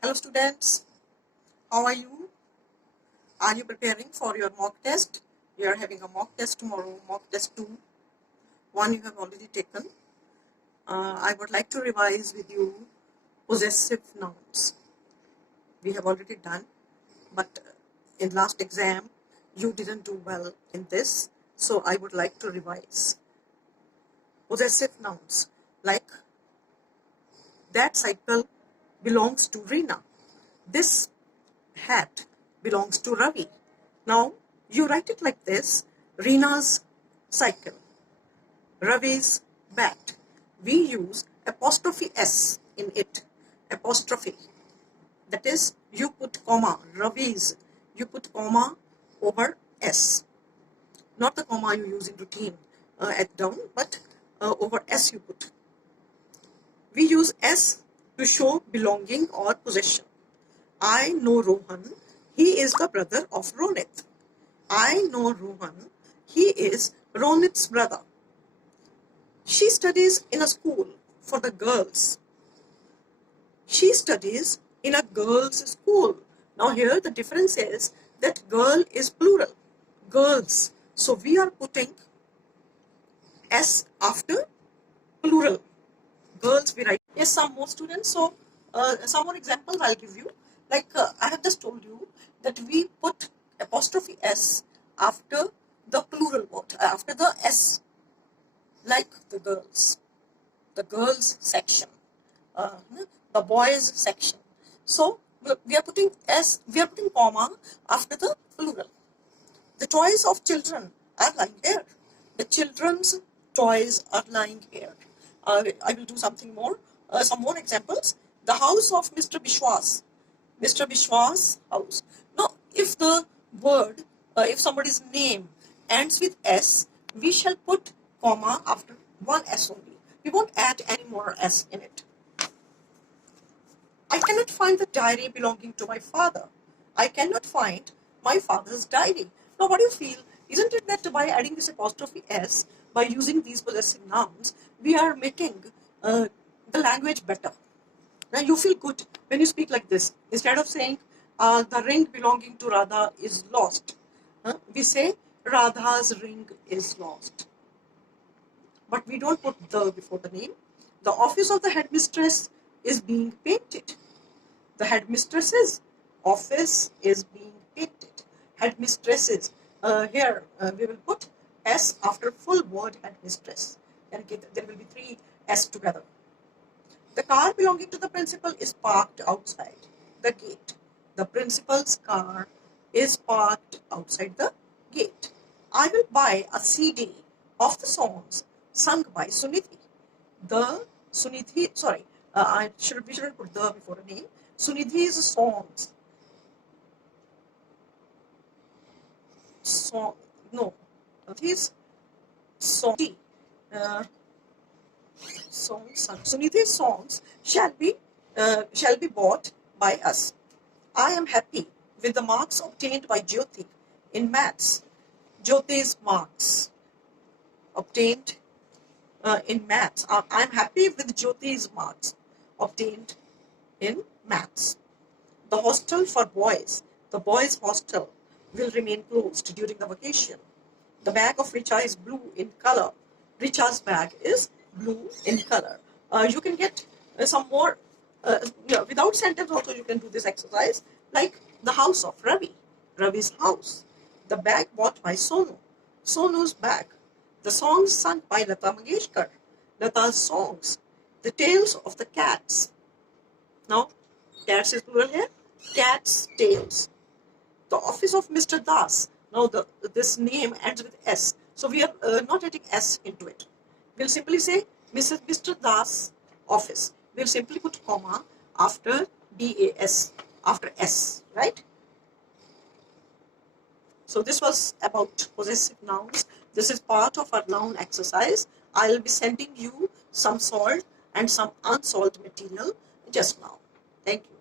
Hello students, how are you? Are you preparing for your mock test? We are having a mock test tomorrow, mock test 2. One you have already taken. I would like to revise with you possessive nouns. We have already done, but in last exam you didn't do well in this, so I would like to revise. Possessive nouns like that cycle belongs to Reena. This hat belongs to Ravi. Now you write it like this: Reena's cycle, Ravi's bat. We use apostrophe S in it. Apostrophe. That is, you put comma, Ravi's. You put comma over S. Not the comma you use in routine at down, but over S you put. We use S to show belonging or possession. I know Rohan. He is the brother of Ronit. I know Rohan. He is Ronit's brother. She studies in a school for the girls. She studies in a girls' school. Now here the difference is that girl is plural. Girls. So we are putting S after plural. Girls we write. Yes, some more students. So some more examples I'll give you. Like I have just told you that we put apostrophe S after the plural word, after the S, like the girls section, the boys section. So we are putting S, we are putting comma after the plural. The toys of children are lying here. The children's toys are lying here. I will do something more, some more examples. The house of Mr. Bishwas. Mr. Bishwas' house. Now, if the word, if somebody's name ends with S, we shall put comma after one S only. We won't add any more S in it. I cannot find the diary belonging to my father. I cannot find my father's diary. Now, what do you feel? Isn't it that by adding this apostrophe S, by using these possessive nouns, we are making the language better? Now you feel good when you speak like this. Instead of saying the ring belonging to Radha is lost, we say Radha's ring is lost. But we don't put the before the name. The office of the headmistress is being painted. The headmistress's office is being painted. Headmistresses. Here we will put S after full word headmistress. And there will be 3 S together. The car belonging to the principal is parked outside the gate. The principal's car is parked outside the gate. I will buy a CD of the songs sung by Sunidhi. The Sunidhi, sorry, we shouldn't put the before a name. Sunidhi's songs. Sunidhi's song. Sunidhi's songs shall be bought by us. I am happy with the marks obtained by Jyoti in maths. Jyoti's marks obtained in maths. I am happy with Jyoti's marks obtained in maths. The hostel for boys, the boys' hostel, will remain closed during the vacation. The bag of Richa is blue in color. Richa's bag is blue in color. You can get some more, without sentence also you can do this exercise, like the house of Ravi, Ravi's house. The bag bought by Sonu, Sonu's bag. The songs sung by Lata Mangeshkar, Lata's songs. The tails of the cats. Now, cats is plural here, cats' tails. The office of Mr. Das. Now this name ends with S. So we are not adding S into it. We'll simply say Mr. Das office. We'll simply put comma after DAS, after S, right? So this was about possessive nouns. This is part of our noun exercise. I'll be sending you some solved and some unsolved material just now. Thank you.